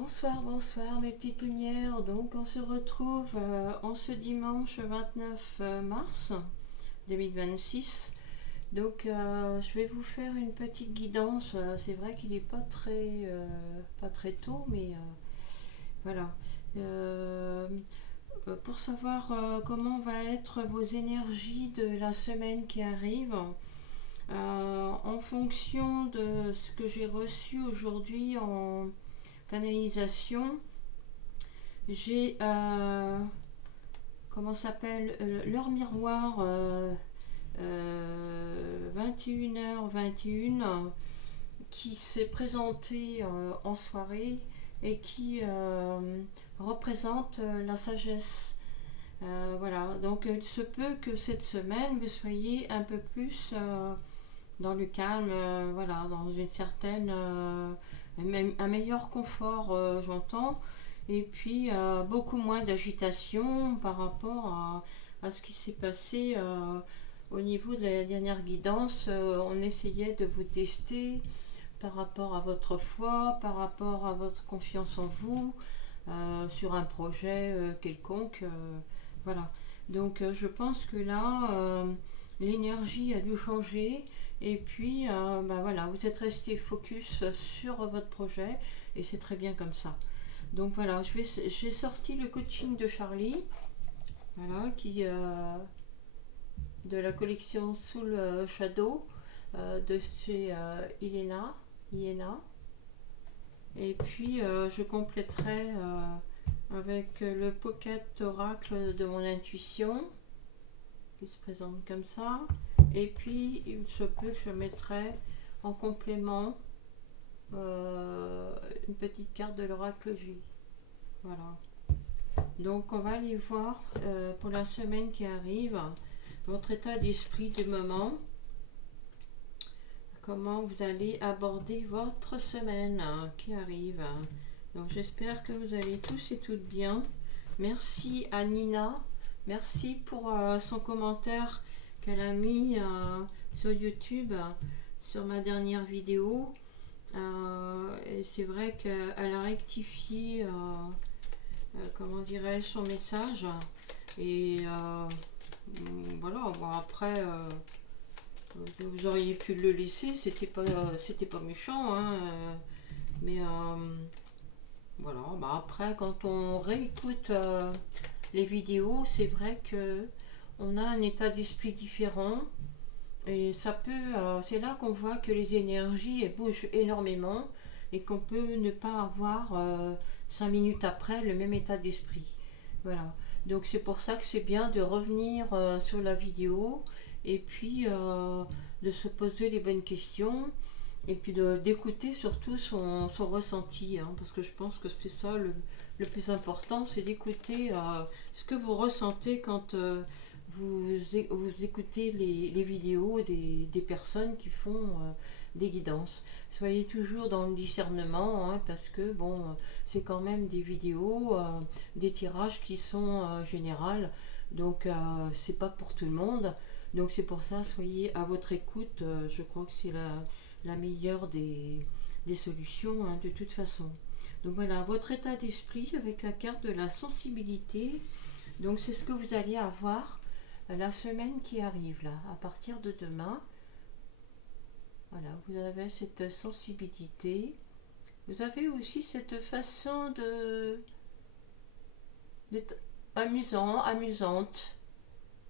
Bonsoir, bonsoir mes petites lumières. Donc on se retrouve en ce dimanche 29 mars 2026. Donc je vais vous faire une petite guidance. C'est vrai qu'il n'est pas très tôt, mais voilà. Euh, pour savoir comment va être vos énergies de la semaine qui arrive, en fonction de ce que j'ai reçu aujourd'hui en canalisation, j'ai comment s'appelle l'heure miroir 21h21 qui s'est présenté en soirée et qui représente la sagesse. Voilà, donc il se peut que cette semaine vous soyez un peu plus dans le calme, voilà, dans une certaine un meilleur confort, j'entends, et puis beaucoup moins d'agitation par rapport à ce qui s'est passé au niveau de la dernière guidance. On essayait de vous tester par rapport à votre foi, par rapport à votre confiance en vous, sur un projet quelconque. Voilà. Donc je pense que là, l'énergie a dû changer. Et puis, bah voilà, vous êtes resté focus sur votre projet et c'est très bien comme ça. Donc voilà, j'ai sorti le coaching de Charlie, voilà, de la collection Soul Shadow de chez Iena. Et puis, je compléterai avec le Pocket Oracle de mon intuition qui se présente comme ça. Et puis, il se peut que je mettrai en complément une petite carte de l'oracle J. Voilà. Donc, on va aller voir pour la semaine qui arrive votre état d'esprit du moment. Comment vous allez aborder votre semaine qui arrive. Donc, j'espère que vous allez tous et toutes bien. Merci à Nina. Merci pour son commentaire qu'elle a mis sur YouTube, sur ma dernière vidéo. Et c'est vrai qu'elle a rectifié, comment dirais-je, son message. Et voilà, bon, après, vous auriez pu le laisser, c'était pas méchant, hein, mais voilà, bah après, quand on réécoute les vidéos, c'est vrai que on a un état d'esprit différent. Et ça peut, c'est là qu'on voit que les énergies elles bougent énormément et qu'on peut ne pas avoir 5 minutes après le même état d'esprit. Voilà. Donc c'est pour ça que c'est bien de revenir sur la vidéo et puis de se poser les bonnes questions et puis d'écouter surtout son ressenti, hein, parce que je pense que c'est ça le plus important, c'est d'écouter ce que vous ressentez quand vous écoutez les vidéos des personnes qui font des guidances. Soyez toujours dans le discernement, hein, parce que bon, c'est quand même des vidéos, des tirages qui sont générales, donc c'est pas pour tout le monde. Donc c'est pour ça, soyez à votre écoute. Je crois que c'est la meilleure des solutions, hein, de toute façon. Donc voilà, votre état d'esprit avec la carte de la sensibilité. Donc c'est ce que vous allez avoir la semaine qui arrive là, à partir de demain. Voilà, vous avez cette sensibilité. Vous avez aussi cette façon d'être amusante.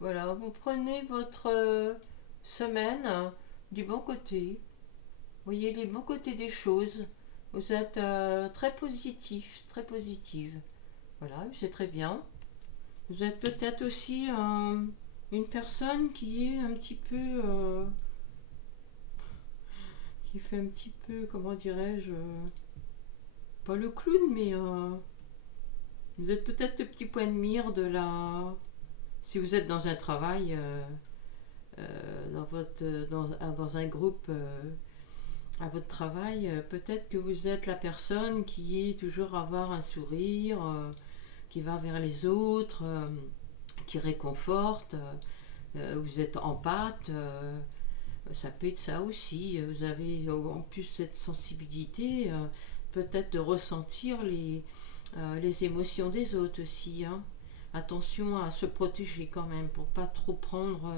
Voilà, vous prenez votre semaine du bon côté. Voyez les bons côtés des choses. Vous êtes très positif, très positive. Voilà, c'est très bien. Vous êtes peut-être aussi une personne qui est un petit peu qui fait un petit peu, comment dirais-je, pas le clown, mais vous êtes peut-être le petit point de mire de la... Si vous êtes dans un travail, dans un groupe à votre travail, peut-être que vous êtes la personne qui est toujours à avoir un sourire, qui va vers les autres, qui réconforte, vous êtes empathe, ça peut être ça aussi. Vous avez en plus cette sensibilité, peut-être de ressentir les émotions des autres aussi, hein. Attention à se protéger quand même pour pas trop prendre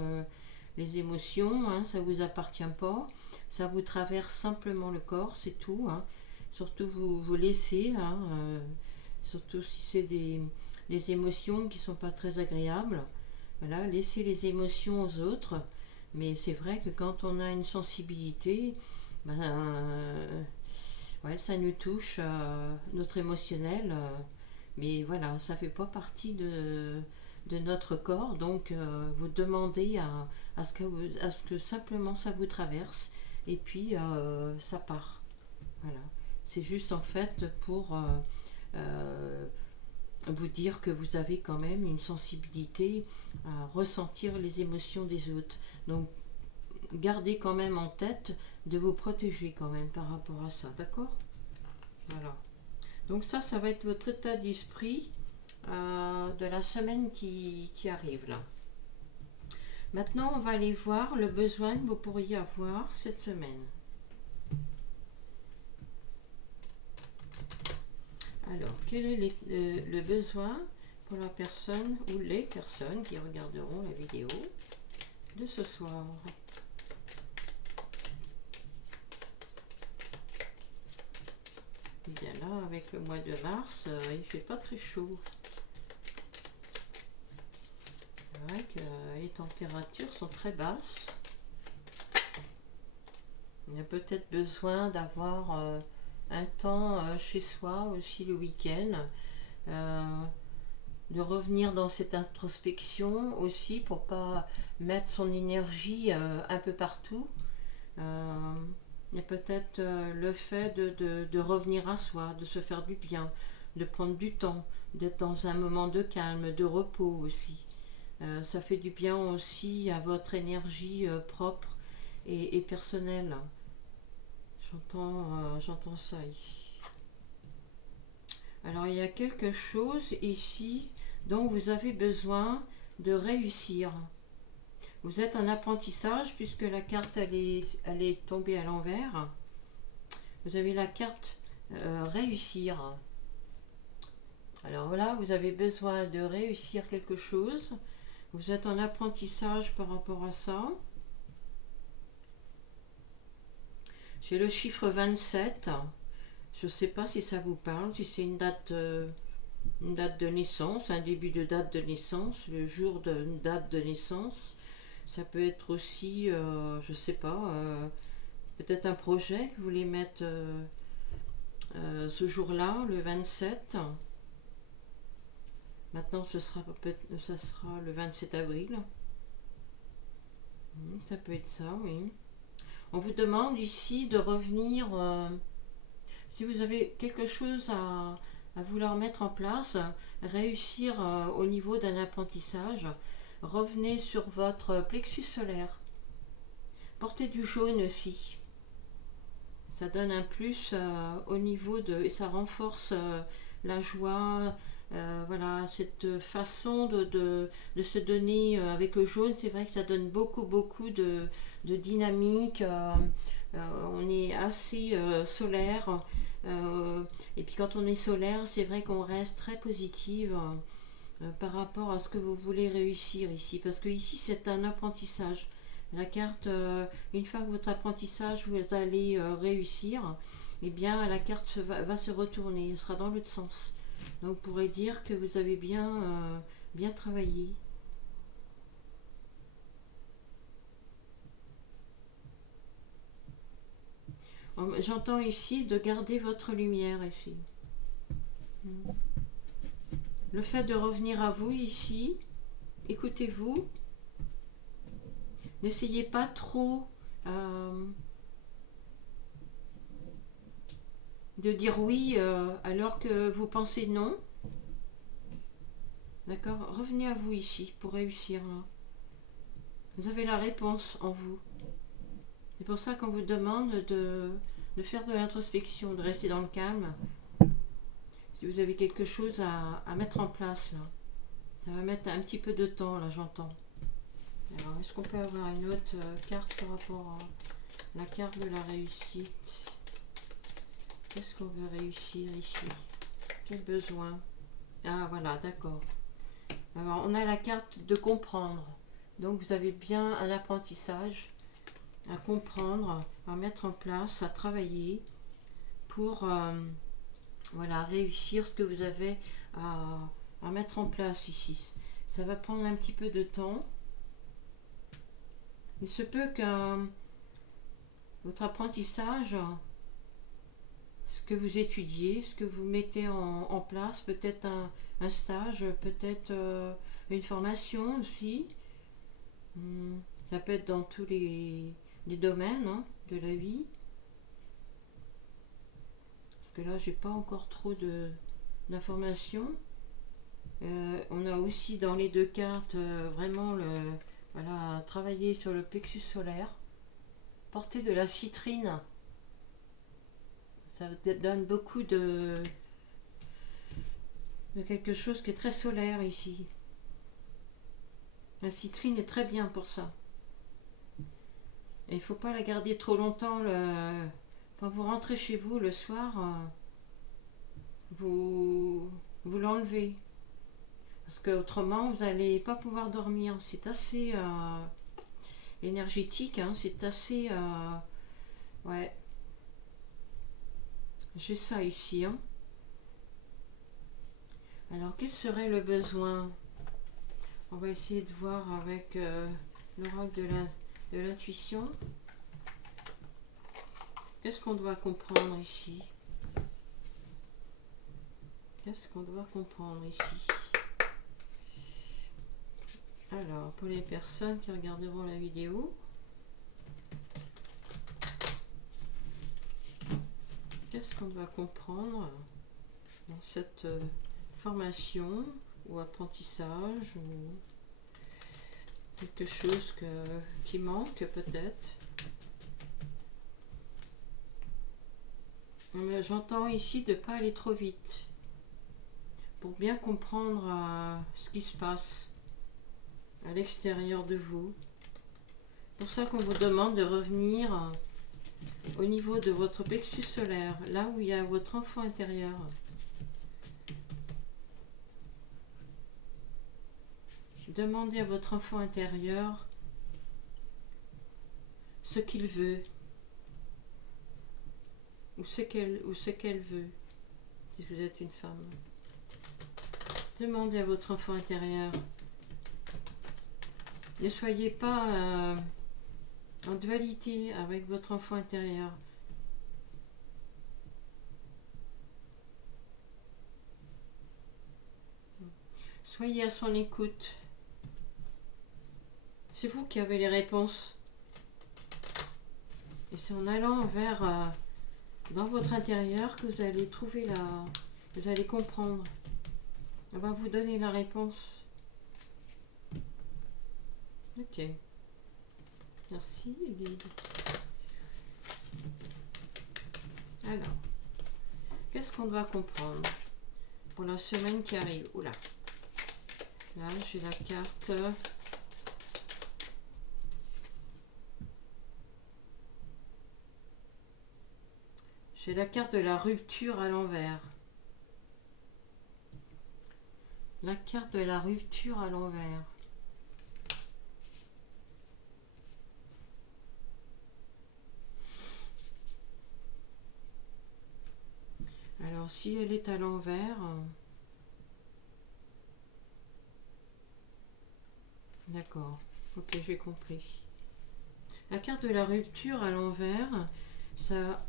les émotions, hein, ça vous appartient pas, ça vous traverse simplement le corps, c'est tout, hein. Surtout vous laissez, hein, surtout si c'est des émotions qui sont pas très agréables. Voilà, laissez les émotions aux autres, mais c'est vrai que quand on a une sensibilité, ben, ouais, ça nous touche, notre émotionnel, mais voilà, ça fait pas partie de notre corps, donc vous demandez à ce que simplement ça vous traverse, et puis ça part. Voilà. C'est juste en fait pour vous dire que vous avez quand même une sensibilité à ressentir les émotions des autres. Donc gardez quand même en tête de vous protéger quand même par rapport à ça, d'accord? Voilà. Donc ça va être votre état d'esprit de la semaine qui arrive là. Maintenant, on va aller voir le besoin que vous pourriez avoir cette semaine. Alors, quel est le besoin pour la personne ou les personnes qui regarderont la vidéo de ce soir? Bien là, avec le mois de mars, il fait pas très chaud. C'est vrai que les températures sont très basses. Il y a peut-être besoin d'avoir un temps chez soi aussi le week-end, de revenir dans cette introspection aussi pour pas mettre son énergie un peu partout. Il y a peut-être le fait de revenir à soi, de se faire du bien, de prendre du temps, d'être dans un moment de calme, de repos aussi. Ça fait du bien aussi à votre énergie propre et personnelle. J'entends ça ici. Alors il y a quelque chose ici dont vous avez besoin de réussir. Vous êtes en apprentissage puisque la carte elle est tombée à l'envers. Vous avez la carte réussir. Alors voilà, vous avez besoin de réussir quelque chose. Vous êtes en apprentissage par rapport à ça. J'ai le chiffre 27. Je ne sais pas si ça vous parle, si c'est une date de naissance, un début de date de naissance, le jour d'une date de naissance. Ça peut être aussi, je ne sais pas, peut-être un projet que vous voulez mettre ce jour-là, le 27. Maintenant, ça sera le 27 avril. Ça peut être ça, oui. On vous demande ici de revenir, si vous avez quelque chose à vouloir mettre en place, réussir au niveau d'un apprentissage, revenez sur votre plexus solaire. Portez du jaune aussi. Ça donne un plus au niveau et ça renforce la joie. Voilà, cette façon de se donner avec le jaune, c'est vrai que ça donne beaucoup de dynamique. On est assez solaire. Et puis quand on est solaire, c'est vrai qu'on reste très positive par rapport à ce que vous voulez réussir ici. Parce que ici, c'est un apprentissage. La carte, une fois que votre apprentissage, vous allez réussir, eh bien la carte va se retourner, elle sera dans l'autre sens. Donc on pourrait dire que vous avez bien travaillé. J'entends ici de garder votre lumière ici. Le fait de revenir à vous ici, écoutez-vous. N'essayez pas trop de dire oui alors que vous pensez non. D'accord? Revenez à vous ici pour réussir. Là. Vous avez la réponse en vous. C'est pour ça qu'on vous demande de faire de l'introspection, de rester dans le calme. Si vous avez quelque chose à mettre en place, là. Ça va mettre un petit peu de temps, là, j'entends. Alors, est-ce qu'on peut avoir une autre carte par rapport à la carte de la réussite? Qu'est-ce qu'on veut réussir ici? Quel besoin? Ah voilà, d'accord. Alors on a la carte de comprendre. Donc vous avez bien un apprentissage à comprendre, à mettre en place, à travailler pour voilà, réussir ce que vous avez à mettre en place ici. Ça va prendre un petit peu de temps. Il se peut que votre apprentissage, ce que vous étudiez, ce que vous mettez en place, peut-être un stage, peut-être une formation aussi. Ça peut être dans tous les domaines hein, de la vie. Parce que là, j'ai pas encore trop d'informations. On a aussi dans les deux cartes vraiment voilà, travailler sur le plexus solaire. Porter de la citrine. Ça donne beaucoup de quelque chose qui est très solaire ici. La citrine est très bien pour ça. Et il ne faut pas la garder trop longtemps. Quand vous rentrez chez vous le soir, vous l'enlevez. Parce qu'autrement, vous n'allez pas pouvoir dormir. C'est assez énergétique. Hein, c'est assez... ouais. J'ai ça ici. Hein. Alors, quel serait le besoin? On va essayer de voir avec l'oracle de l'intuition. Qu'est-ce qu'on doit comprendre ici? Qu'est-ce qu'on doit comprendre ici? Alors, pour les personnes qui regarderont la vidéo, qu'est-ce qu'on doit comprendre dans cette formation ou apprentissage ou quelque chose qui manque peut-être? J'entends ici de ne pas aller trop vite pour bien comprendre ce qui se passe à l'extérieur de vous. C'est pour ça qu'on vous demande de revenir au niveau de votre plexus solaire, là où il y a votre enfant intérieur. Demandez à votre enfant intérieur ce qu'il veut ou ce qu'elle veut si vous êtes une femme. Demandez à votre enfant intérieur. Ne soyez pas en dualité avec votre enfant intérieur. Soyez à son écoute. C'est vous qui avez les réponses. Et c'est en allant vers dans votre intérieur que vous allez trouver vous allez comprendre. On va vous donner la réponse. Ok. Merci, guide. Alors, qu'est-ce qu'on doit comprendre pour la semaine qui arrive? Oula. Là, j'ai la carte. J'ai la carte de la rupture à l'envers. La carte de la rupture à l'envers. Alors, si elle est à l'envers, d'accord, ok, j'ai compris. La carte de la rupture à l'envers, ça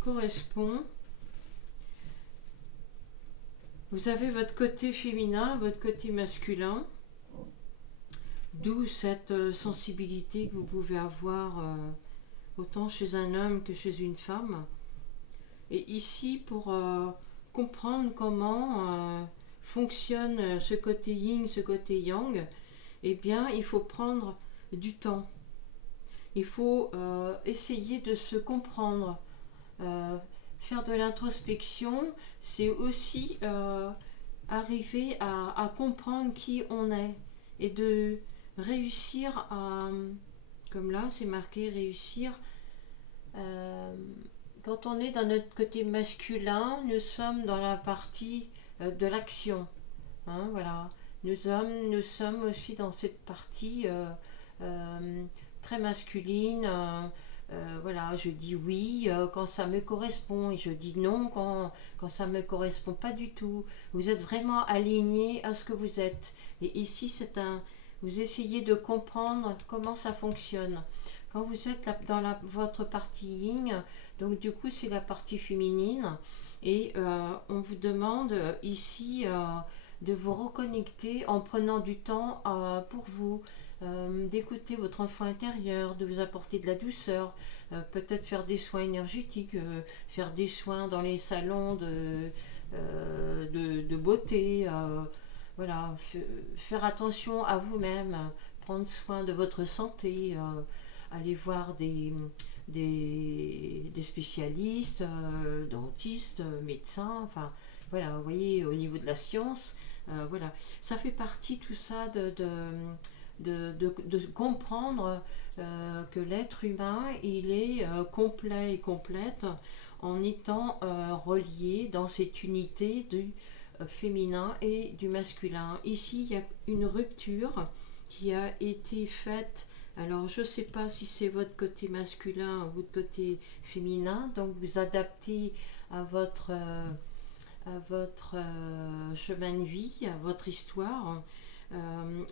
correspond. Vous avez votre côté féminin, votre côté masculin, d'où cette sensibilité que vous pouvez avoir autant chez un homme que chez une femme. Et ici, pour comprendre comment fonctionne ce côté yin, ce côté yang, eh bien, il faut prendre du temps. Il faut essayer de se comprendre. Faire de l'introspection, c'est aussi arriver à comprendre qui on est et de réussir à, comme là c'est marqué, réussir quand on est dans notre côté masculin, nous sommes dans la partie de l'action. Hein, voilà. Nous sommes aussi dans cette partie très masculine. Voilà, je dis oui quand ça me correspond et je dis non quand ça me correspond pas du tout. Vous êtes vraiment aligné à ce que vous êtes. Et ici, vous essayez de comprendre comment ça fonctionne. Quand vous êtes dans votre partie yin, donc du coup c'est la partie féminine, et on vous demande ici de vous reconnecter en prenant du temps pour vous, d'écouter votre enfant intérieur, de vous apporter de la douceur, peut-être faire des soins énergétiques, faire des soins dans les salons de beauté, voilà, faire attention à vous-même, prendre soin de votre santé, aller voir des spécialistes, dentistes, médecins, enfin voilà, vous voyez, au niveau de la science, voilà, ça fait partie tout ça de comprendre que l'être humain, il est complet et complète en étant relié dans cette unité du féminin et du masculin. Ici, il y a une rupture qui a été faite. Alors, je ne sais pas si c'est votre côté masculin ou votre côté féminin, donc vous adaptez à votre chemin de vie, à votre histoire.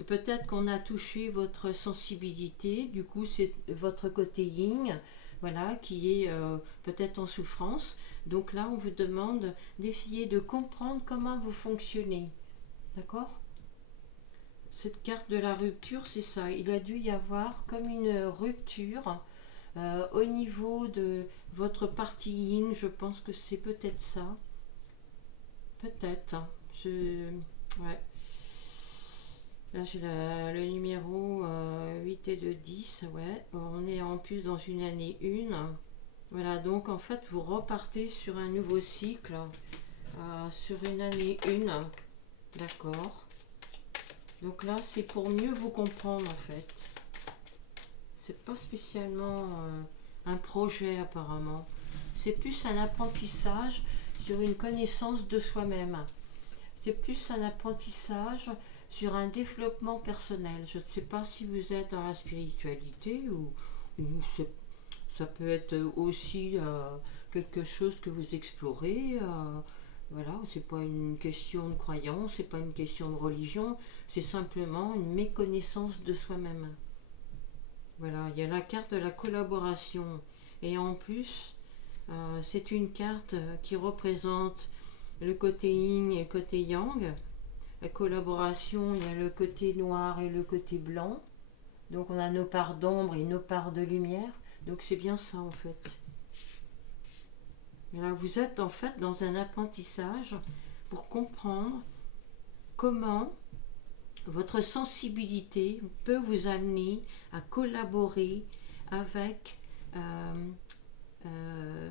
Peut-être qu'on a touché votre sensibilité, du coup c'est votre côté yin, voilà, qui est peut-être en souffrance. Donc là, on vous demande d'essayer de comprendre comment vous fonctionnez. D'accord ? Cette carte de la rupture, c'est ça. Il a dû y avoir comme une rupture au niveau de votre partie yin. Je pense que c'est peut-être ça. Peut-être. Ouais. Là, j'ai le numéro 8 et de 10. Ouais. On est en plus dans une année 1. Voilà, donc en fait, vous repartez sur un nouveau cycle, sur une année 1. D'accord. Donc là, c'est pour mieux vous comprendre en fait. C'est pas spécialement un projet apparemment. C'est plus un apprentissage sur une connaissance de soi-même. C'est plus un apprentissage sur un développement personnel. Je ne sais pas si vous êtes dans la spiritualité ou ça peut être aussi quelque chose que vous explorez. Voilà, c'est pas une question de croyance, c'est pas une question de religion, c'est simplement une méconnaissance de soi-même. Voilà, il y a la carte de la collaboration. Et en plus, c'est une carte qui représente le côté yin et le côté yang. La collaboration, il y a le côté noir et le côté blanc. Donc on a nos parts d'ombre et nos parts de lumière. Donc c'est bien ça en fait. Là, vous êtes en fait dans un apprentissage pour comprendre comment votre sensibilité peut vous amener à collaborer avec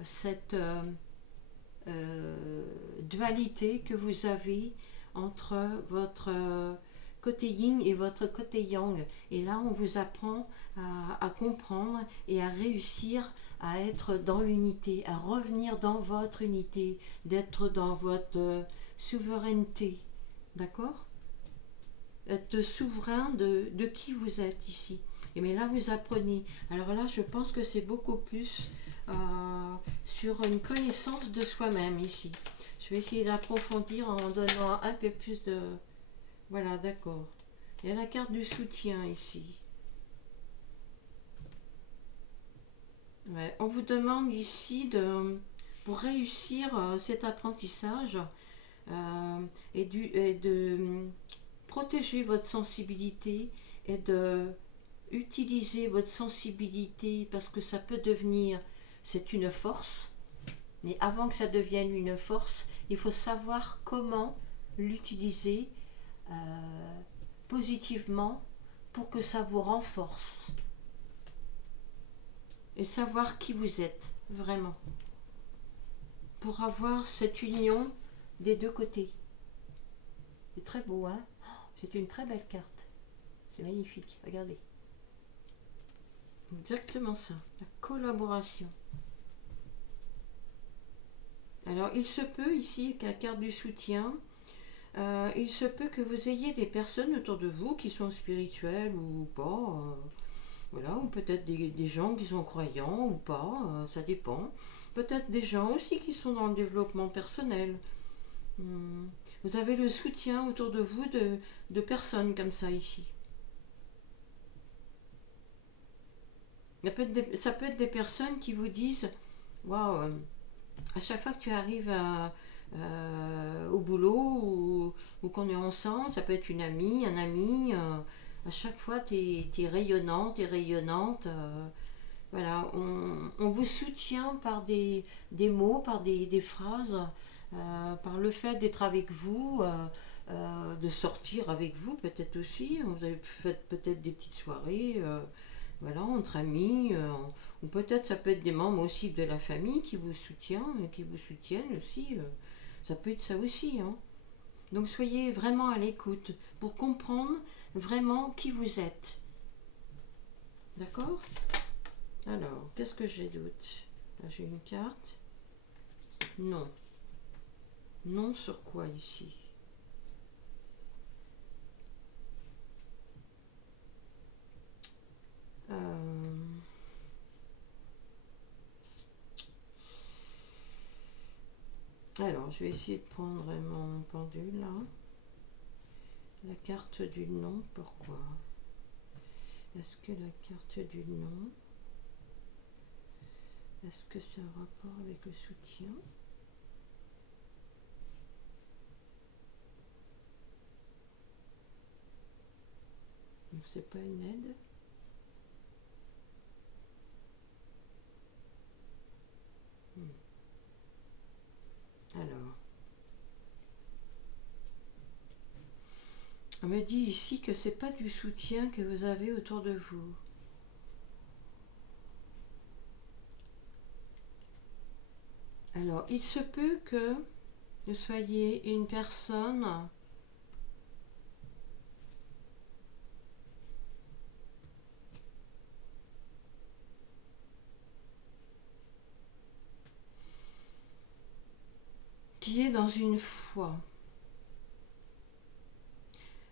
cette dualité que vous avez entre votre côté yin et votre côté yang. Et là, on vous apprend à comprendre et à réussir à être dans l'unité, à revenir dans votre unité, d'être dans votre souveraineté. D'accord ? Être souverain de qui vous êtes ici. Et mais là, vous apprenez. Alors là, je pense que c'est beaucoup plus sur une connaissance de soi-même ici. Je vais essayer d'approfondir en donnant un peu plus de... Voilà, d'accord. Il y a la carte du soutien ici. Ouais. On vous demande ici pour réussir cet apprentissage et de protéger votre sensibilité et de utiliser votre sensibilité parce que ça peut devenir, c'est une force, mais avant que ça devienne une force, il faut savoir comment l'utiliser positivement pour que ça vous renforce et savoir qui vous êtes vraiment pour avoir cette union des deux côtés. C'est très beau, hein? C'est une très belle carte. C'est magnifique, regardez. Exactement ça, la collaboration. Alors, il se peut ici, avec la carte du soutien, il se peut que vous ayez des personnes autour de vous qui sont spirituelles ou pas, voilà, ou peut-être des gens qui sont croyants ou pas, ça dépend. Peut-être des gens aussi qui sont dans le développement personnel. Hmm. Vous avez le soutien autour de vous de personnes comme ça ici. Ça peut être des personnes qui vous disent, waouh, à chaque fois que tu arrives au boulot ou qu'on est ensemble, ça peut être une amie, un ami, à chaque fois tu es rayonnante, et rayonnante. Voilà, on vous soutient par des mots, par des phrases, par le fait d'être avec vous, de sortir avec vous peut-être aussi. Vous avez fait peut-être des petites soirées, voilà, entre amis, ou peut-être ça peut être des membres aussi de la famille qui vous soutiennent, qui vous soutiennent aussi. Ça peut être ça aussi, hein. Donc soyez vraiment à l'écoute pour comprendre vraiment qui vous êtes. D'accord? Alors, qu'est-ce que j'ai d'autre? Là, j'ai une carte. Non. Non sur quoi ici? Alors, je vais essayer de prendre mon pendule là. La carte du non, pourquoi? Est-ce que la carte du non, est-ce que c'est un rapport avec le soutien? Donc c'est pas une aide. Alors, on me dit ici que c'est pas du soutien que vous avez autour de vous. Alors, il se peut que vous soyez une personne qui est dans une foi.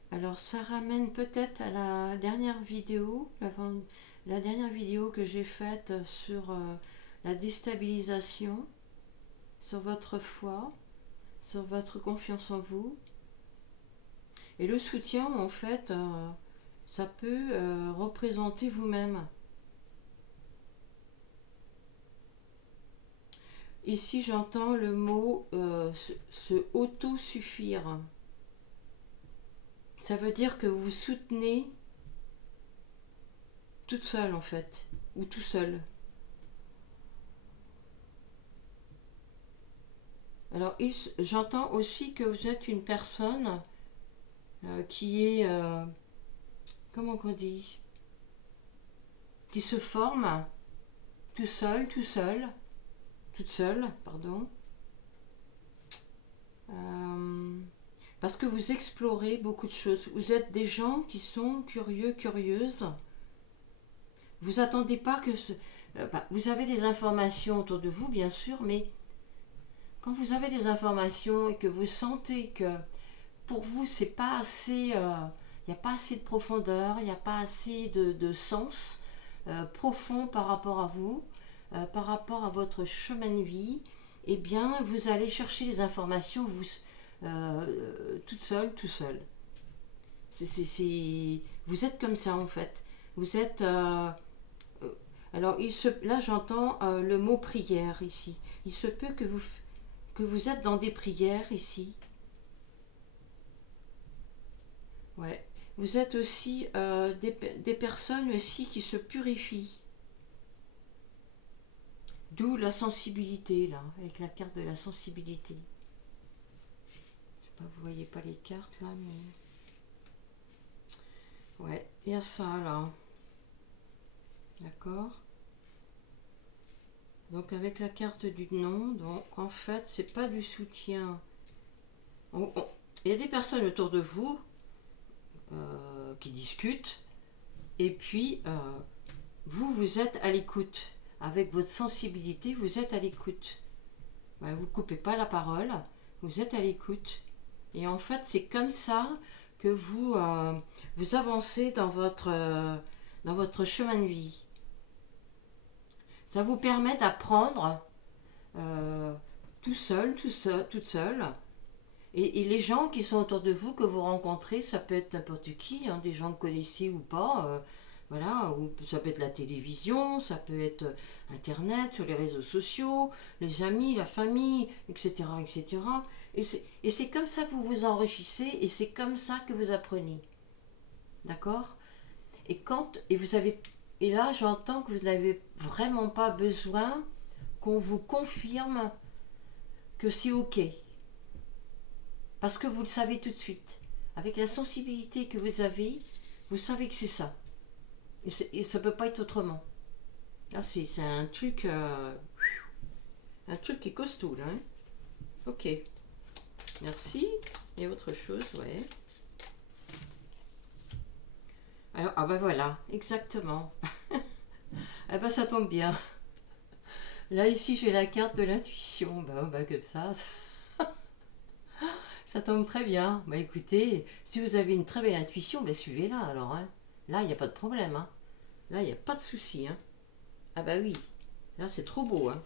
Alors ça ramène peut-être à la dernière vidéo, la dernière vidéo que j'ai faite sur la déstabilisation, sur votre foi, sur votre confiance en vous. Et le soutien, en fait, ça peut représenter vous-même. Ici, j'entends le mot se auto-suffire. Ça veut dire que vous soutenez toute seule, en fait, ou tout seul. Alors, j'entends aussi que vous êtes une personne qui est, comment on dit, qui se forme tout seul, toute seule, pardon, parce que vous explorez beaucoup de choses. Vous êtes des gens qui sont curieux, curieuses. Vous attendez pas que vous avez des informations autour de vous, bien sûr, mais quand vous avez des informations et que vous sentez que pour vous c'est pas assez, il n'y a pas assez de profondeur, il n'y a pas assez de sens profond par rapport à vous, par rapport à votre chemin de vie, eh bien vous allez chercher les informations toute seule, tout seul. Vous êtes comme ça en fait. Vous êtes alors là j'entends le mot prière ici. Il se peut que vous êtes dans des prières ici. Ouais. Vous êtes aussi des personnes aussi qui se purifient. D'où la sensibilité là, avec la carte de la sensibilité. Je sais pas, vous voyez pas les cartes là, mais ouais, il y a ça là. D'accord. Donc avec la carte du non, donc en fait c'est pas du soutien. Il y a des personnes autour de vous qui discutent et puis vous êtes à l'écoute. Avec votre sensibilité, vous êtes à l'écoute. Voilà, vous ne coupez pas la parole, vous êtes à l'écoute. Et en fait, c'est comme ça que vous avancez dans votre chemin de vie. Ça vous permet d'apprendre euh, tout seul, toute seule. Et les gens qui sont autour de vous, que vous rencontrez, ça peut être n'importe qui, hein, des gens que vous connaissez ou pas. Voilà, ou ça peut être la télévision, ça peut être Internet, sur les réseaux sociaux, les amis, la famille, etc. etc. Et c'est comme ça que vous vous enrichissez et c'est comme ça que vous apprenez. D'accord? Et là, j'entends que vous n'avez vraiment pas besoin qu'on vous confirme que c'est OK. Parce que vous le savez tout de suite. Avec la sensibilité que vous avez, vous savez que c'est ça. Et ça ne peut pas être autrement. Là, c'est un truc qui est costaud, là. Hein. Ok. Merci. Et autre chose, ouais. Alors, ah ben voilà, exactement. Ah ben ça tombe bien. Là, ici, j'ai la carte de l'intuition. Bah comme ça tombe très bien. Bah écoutez, si vous avez une très belle intuition, bah suivez-la alors. Hein. Là, il n'y a pas de problème. Hein. Là, il n'y a pas de souci. Hein. Ah bah oui. Là, c'est trop beau. Hein.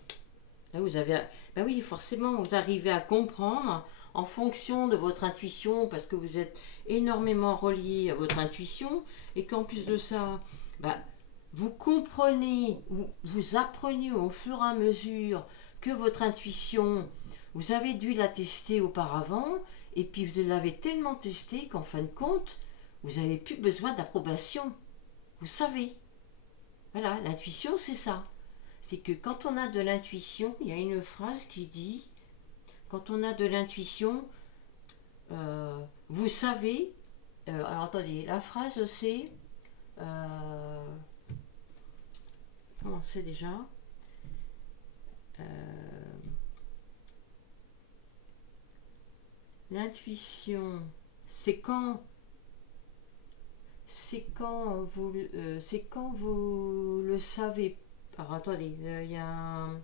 Là, vous avez... Bah oui, forcément, vous arrivez à comprendre en fonction de votre intuition, parce que vous êtes énormément relié à votre intuition, et qu'en plus de ça, bah, vous comprenez, vous apprenez au fur et à mesure que votre intuition, vous avez dû la tester auparavant, et puis vous l'avez tellement testée qu'en fin de compte, vous n'avez plus besoin d'approbation. Vous savez. Voilà, l'intuition, c'est ça. C'est que quand on a de l'intuition, il y a une phrase qui dit, quand on a de l'intuition, vous savez, alors attendez, la phrase c'est, comment c'est déjà euh, l'intuition, c'est quand vous le savez. Alors attendez, il y a un...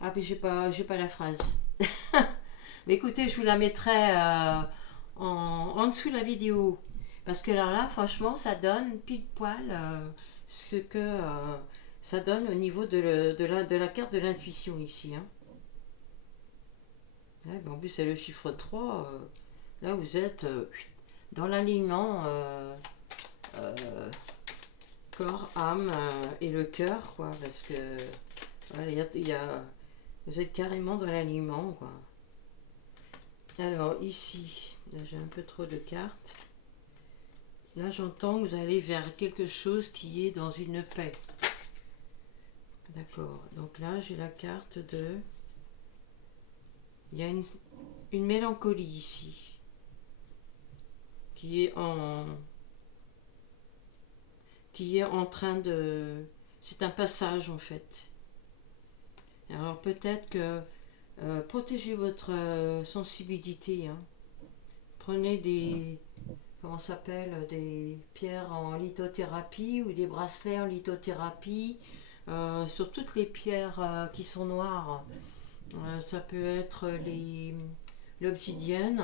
Ah mais j'ai pas la phrase. Mais écoutez, je vous la mettrai en dessous de la vidéo. Parce que là, franchement, ça donne pile poil ce que ça donne au niveau de la carte de l'intuition ici. Hein. Ouais, ben en plus, c'est le chiffre 3. Là, vous êtes dans l'alignement euh, corps, âme et le cœur, quoi. Parce que voilà, vous êtes carrément dans l'alignement, quoi. Alors, ici, là, j'ai un peu trop de cartes. Là, j'entends que vous allez vers quelque chose qui est dans une paix. D'accord. Donc là, j'ai la carte de... Il y a une mélancolie ici. Qui est en train de... C'est un passage, en fait. Alors, peut-être que... protégez votre sensibilité. Hein. Prenez des... Comment ça s'appelle, des pierres en lithothérapie ou des bracelets en lithothérapie sur toutes les pierres qui sont noires. Ça peut être l'obsidienne,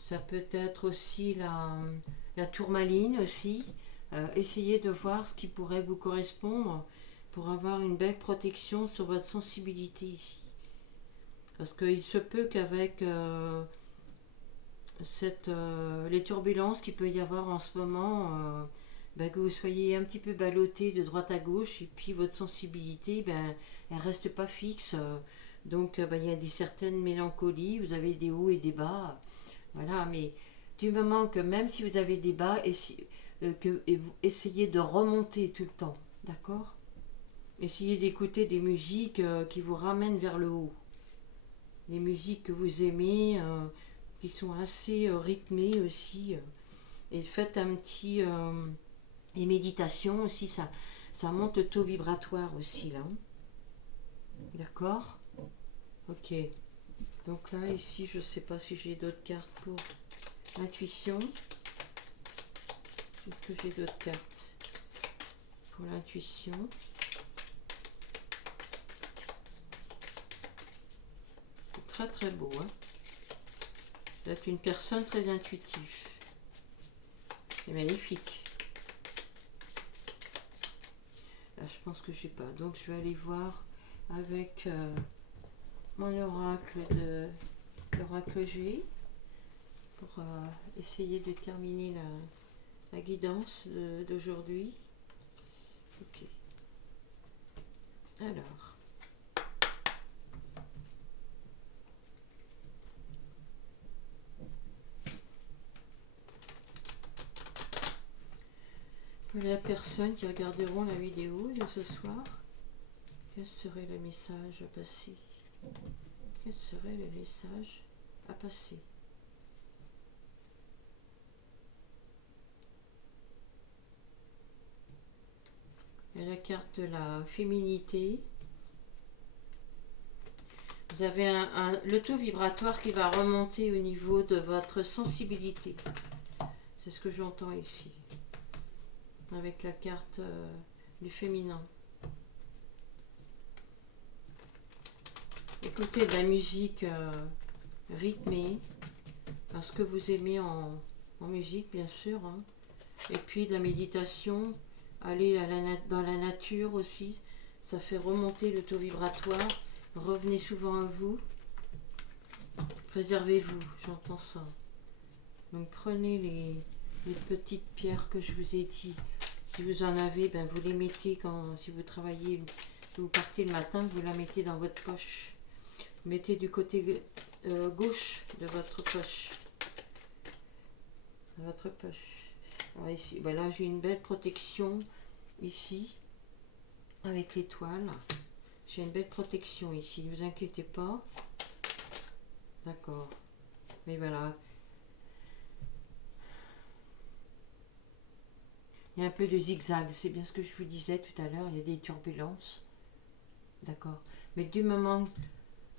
ça peut être aussi la tourmaline aussi. Essayez de voir ce qui pourrait vous correspondre pour avoir une belle protection sur votre sensibilité ici. Parce qu'il se peut qu'avec les turbulences qu'il peut y avoir en ce moment, que vous soyez un petit peu ballotté de droite à gauche et puis votre sensibilité, elle reste pas fixe. Donc il y a certaines mélancolies, vous avez des hauts et des bas. Voilà, mais du moment que même si vous avez des bas, vous essayez de remonter tout le temps. D'accord? Essayez d'écouter des musiques qui vous ramènent vers le haut. Des musiques que vous aimez, qui sont assez rythmées aussi. Et faites un petit... et méditation aussi, ça monte le taux vibratoire aussi, là. D'accord? Ok. Donc là, ici, je ne sais pas si j'ai d'autres cartes pour l'intuition. Est-ce que j'ai d'autres cartes pour l'intuition? très très beau. Hein. Vous êtes une personne très intuitive. C'est magnifique. Là, je pense que je sais pas. Donc je vais aller voir avec mon l'oracle G pour essayer de terminer la guidance d'aujourd'hui. Ok. Alors. Pour les personnes qui regarderont la vidéo de ce soir, quel serait le message à passer? Quel serait le message à passer? Il y a la carte de la féminité. Vous avez le taux vibratoire qui va remonter au niveau de votre sensibilité. C'est ce que j'entends ici. Avec la carte du féminin. Écoutez de la musique rythmée, parce que vous aimez en musique bien sûr, hein. Et puis de la méditation, aller dans la nature aussi, ça fait remonter le taux vibratoire, revenez souvent à vous, préservez-vous, j'entends ça. Donc prenez les petites pierres que je vous ai dit, si vous en avez, ben vous les mettez si vous travaillez, si vous partez le matin, vous la mettez dans votre poche. Mettez du côté gauche de votre poche. Alors ici, voilà, j'ai une belle protection ici, avec l'étoile. J'ai une belle protection ici, ne vous inquiétez pas. D'accord. Mais voilà. Il y a un peu de zigzag, c'est bien ce que je vous disais tout à l'heure, il y a des turbulences. D'accord. Mais du moment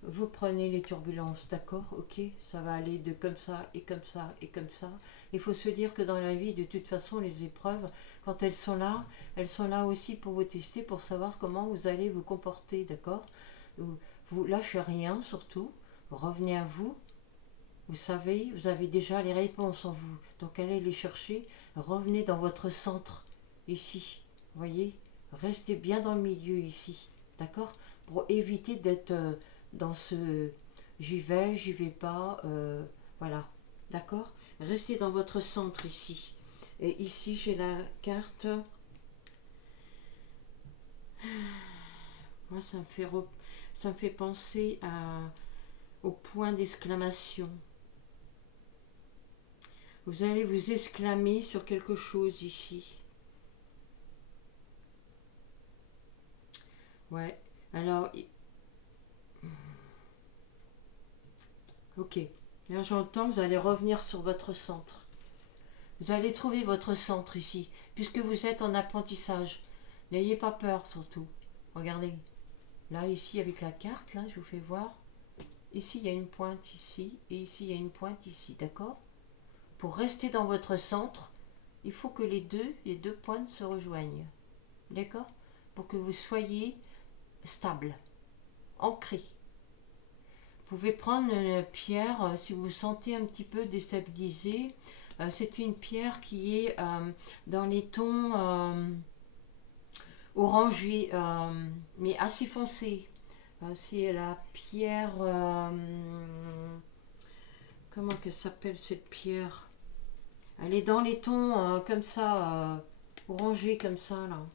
vous prenez les turbulences, d'accord, ok, ça va aller de comme ça et comme ça et comme ça. Il faut se dire que dans la vie, de toute façon, les épreuves, quand elles sont là aussi pour vous tester, pour savoir comment vous allez vous comporter, d'accord. Vous lâchez rien, surtout, revenez à vous. Vous savez, vous avez déjà les réponses en vous, donc allez les chercher, revenez dans votre centre, ici, voyez, restez bien dans le milieu ici, d'accord, pour éviter d'être dans ce j'y vais pas, voilà, d'accord, restez dans votre centre ici. Et ici j'ai la carte, moi ça me fait penser au point d'exclamation. Vous allez vous exclamer sur quelque chose ici. Ouais, alors... Ok, là j'entends, vous allez revenir sur votre centre. Vous allez trouver votre centre ici, puisque vous êtes en apprentissage. N'ayez pas peur surtout. Regardez, là ici avec la carte, là je vous fais voir. Ici il y a une pointe ici, et ici il y a une pointe ici, d'accord? Pour rester dans votre centre, il faut que les deux pointes se rejoignent. D'accord? Pour que vous soyez stable, ancré. Vous pouvez prendre une pierre si vous vous sentez un petit peu déstabilisé. C'est une pierre qui est dans les tons orangés, mais assez foncés. C'est la pierre... comment qu'elle s'appelle cette pierre? Elle est dans les tons comme ça, orangés comme ça là.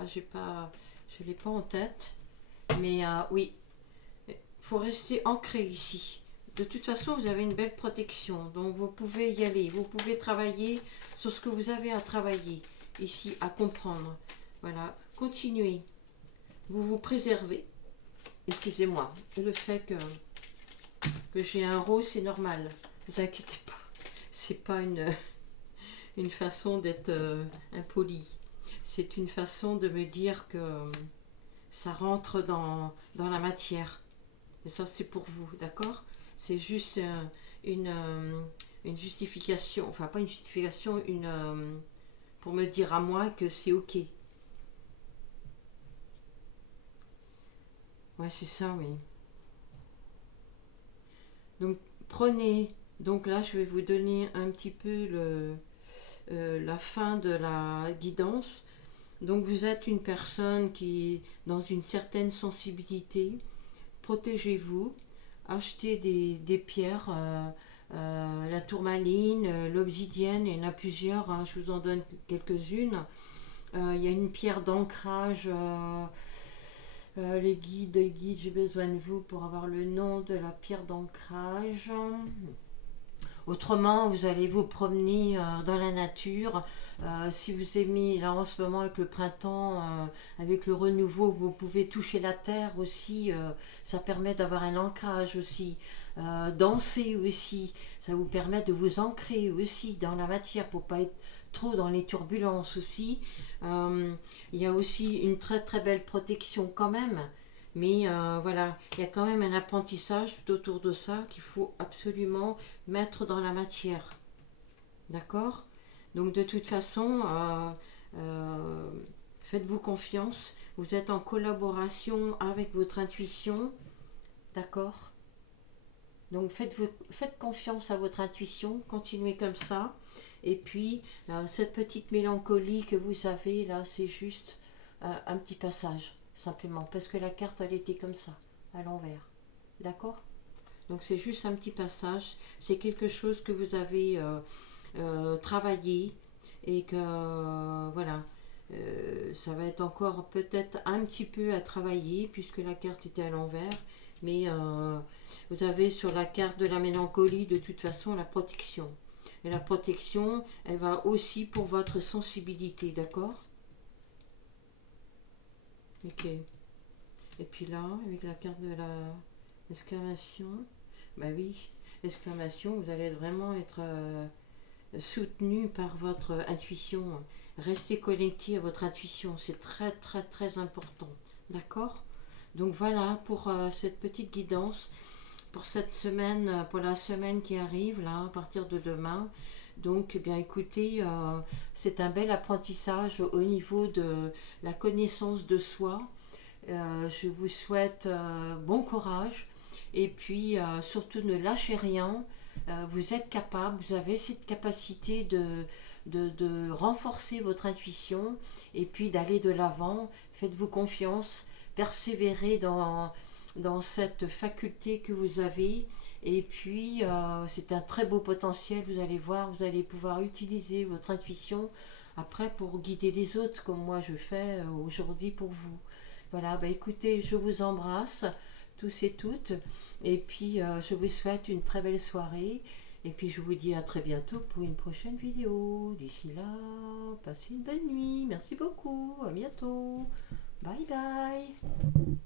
Je l'ai pas en tête, mais oui, il faut rester ancré ici. De toute façon, vous avez une belle protection, donc vous pouvez y aller. Vous pouvez travailler sur ce que vous avez à travailler ici, à comprendre. Voilà, continuez. Vous vous préservez. Excusez-moi, le fait que j'ai un rose, c'est normal. Ne vous inquiétez pas. C'est pas une façon d'être impoli. C'est une façon de me dire que ça rentre dans la matière. Et ça, c'est pour vous, d'accord? C'est juste une justification, enfin pas une justification, pour me dire à moi que c'est ok. Ouais, c'est ça, oui. Donc prenez, donc là je vais vous donner un petit peu la fin de la guidance. Donc vous êtes une personne qui est dans une certaine sensibilité. Protégez-vous, achetez des pierres, la tourmaline, l'obsidienne, il y en a plusieurs, hein, je vous en donne quelques-unes. Il y a une pierre d'ancrage, les guides, j'ai besoin de vous pour avoir le nom de la pierre d'ancrage. Autrement, vous allez vous promener dans la nature. Si vous aimez, là en ce moment avec le printemps, avec le renouveau, vous pouvez toucher la terre aussi. Ça permet d'avoir un ancrage aussi. Danser aussi, ça vous permet de vous ancrer aussi dans la matière pour pas être trop dans les turbulences aussi. Il y a aussi une très très belle protection quand même. Mais voilà, il y a quand même un apprentissage tout autour de ça qu'il faut absolument mettre dans la matière. D'accord? Donc de toute façon, faites-vous confiance. Vous êtes en collaboration avec votre intuition. D'accord? Donc faites confiance à votre intuition. Continuez comme ça. Et puis, cette petite mélancolie que vous avez là, c'est juste un petit passage. Simplement. Parce que la carte, elle était comme ça. À l'envers. D'accord? Donc c'est juste un petit passage. C'est quelque chose que vous avez travaillé et que voilà, ça va être encore peut-être un petit peu à travailler puisque la carte était à l'envers. Mais vous avez sur la carte de la mélancolie de toute façon la protection. Et la protection, elle va aussi pour votre sensibilité, d'accord? Ok. Et puis là, avec la carte de la exclamation, bah oui, exclamation, vous allez vraiment être soutenu par votre intuition. Restez connecté à votre intuition, c'est très très très important. D'accord? Donc voilà pour cette petite guidance pour cette semaine, pour la semaine qui arrive là à partir de demain. Donc eh bien écoutez, c'est un bel apprentissage au niveau de la connaissance de soi. Je vous souhaite bon courage et puis surtout ne lâchez rien. Vous êtes capable, vous avez cette capacité de renforcer votre intuition et puis d'aller de l'avant. Faites-vous confiance, persévérez dans cette faculté que vous avez. Et puis, c'est un très beau potentiel, vous allez voir, vous allez pouvoir utiliser votre intuition après pour guider les autres, comme moi je fais aujourd'hui pour vous. Voilà, bah écoutez, je vous embrasse tous et toutes. Et puis, je vous souhaite une très belle soirée. Et puis, je vous dis à très bientôt pour une prochaine vidéo. D'ici là, passez une bonne nuit. Merci beaucoup. À bientôt. Bye bye.